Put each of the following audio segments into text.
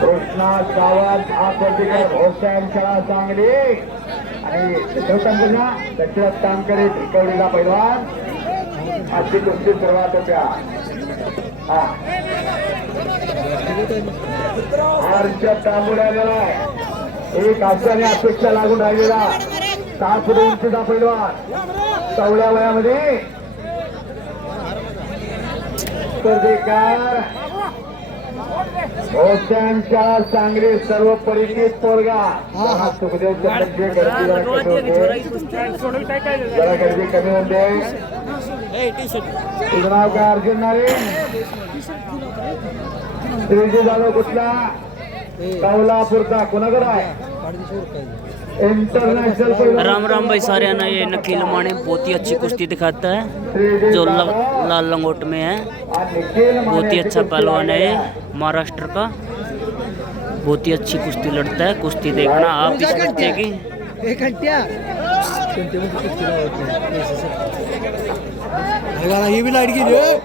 कृष्णा सावंत आकोटीकर होस्टॅन शाळा सांगली आणि दक्षिणात तांकडे टिकवलेला पैलवान आजची कुस्ती सुरुवात होत्या. हर्ष तांबुड्या गेलाय एक अशाने अपेक्षा लागून राहिलेला 7 फूट उंचीचा पैलवान चवळ्या वयामध्ये स्पर्धेकार होस्टॅनच्या सांगली सर्व परिचित पोरगा सुखदेव चंद्रचे जरा गर्दी कमी होते. तुझं नाव काय? अर्जुन नारे श्रीजी जाधव कुठला? कौलापूरचा. कोणाकडे आहे? इंटरनेशनल. राम राम भाई सारे ना. ये नकील माने बहुत ही अच्छी कुश्ती दिखाता है जो लाल लंगोट में है. बहुत ही अच्छा पहलवान है महाराष्ट्र का. बहुत ही अच्छी कुश्ती लड़ता है. कुश्ती देखना आप इस कुश्ती की. ये भी लाइट की रे.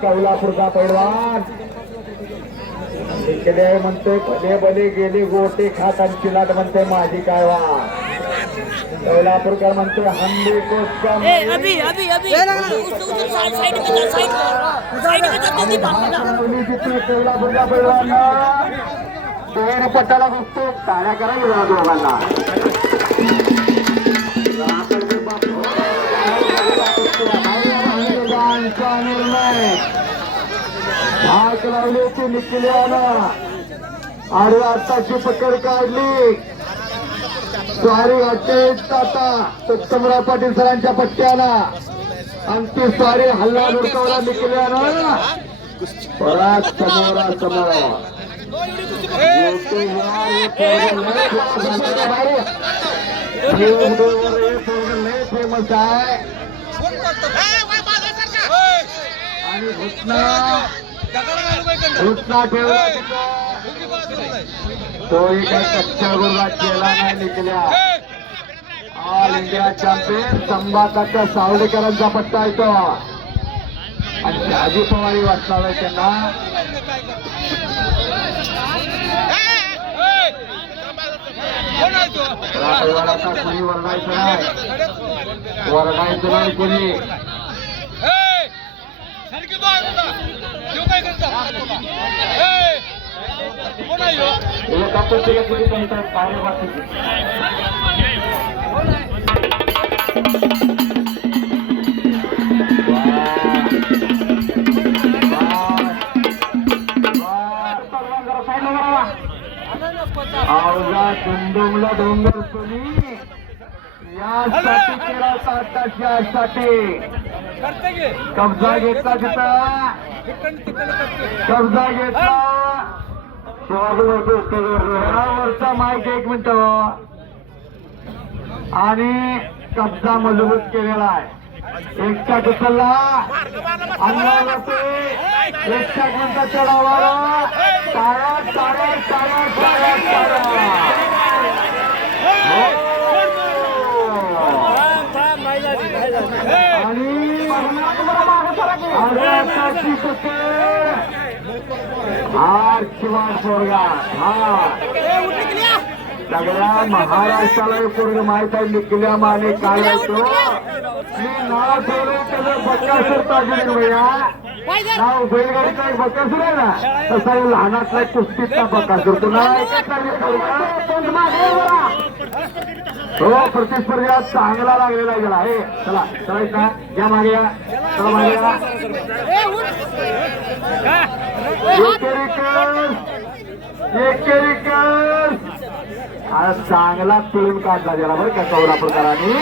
कौलापूरचा पैलवान इकडे म्हणते भले भले गेली गोटे खात आणि चिलाट म्हणते माझी काय वा. कौलापूरकर म्हणते हंडी कोसका कौलापूरच्या पैलवान दोन पट्टाला बसतो. टाळ्या करा दोघांना. निर्णय हाक लावली ती निकल्यानं आणि आताची पकड काढली. स्वारी वाटते आता उत्तमराव पाटील सरांच्या पट्ट्याला आणि ती स्वारी हल्ला लुडकवला निकल्यानं परत समोरासमोर. फेमस आहे आणि घुसना ठेवला तोही काही कच्च्या गुरुला केला नाही. निघल्या ऑल इंडिया चॅम्पियन संभाकाच्या सावडेकरांचा पट्टा येतो आणि शहाजी पवारी वाचणार आहे त्यांना. परिवाराचा कोणी वरडायचं नाही. वरडायचं नाही कोणी. आवजा डुंडुमला डोंगर सोनी यासाठी केला यासाठी कब्जा घेतला तिथं. कब्जा घेतला वरचा माईक 1 मिनिट आणि कब्जा मजबूत केलेला आहे. एकटा उचलला अंगावरती एकटा म्हणता चढावा. टाळ्या टाळ्या टाळ्या टाळ्या टाळ्या. आणि आताची हा शिवाय पोरगा हा सगळ्या महाराष्ट्राला पोरग माहित आहे. निकल्या माने काय होतो मी नाव ठेवलं त्याचं बक्कासूर ताजून भैया. नाव बैलगाडीचा एक बक्कासूर आहे ना तसा लहानातला कुस्तीचा बक्कासूर. पुन्हा हो प्रतिस्पर्ध्यात चांगला लागलेला गेला. हे चला चला या मागे या. चला मागे या. आज चांगला पिळून काढला गेला बरं का कौलापूरकरांनी.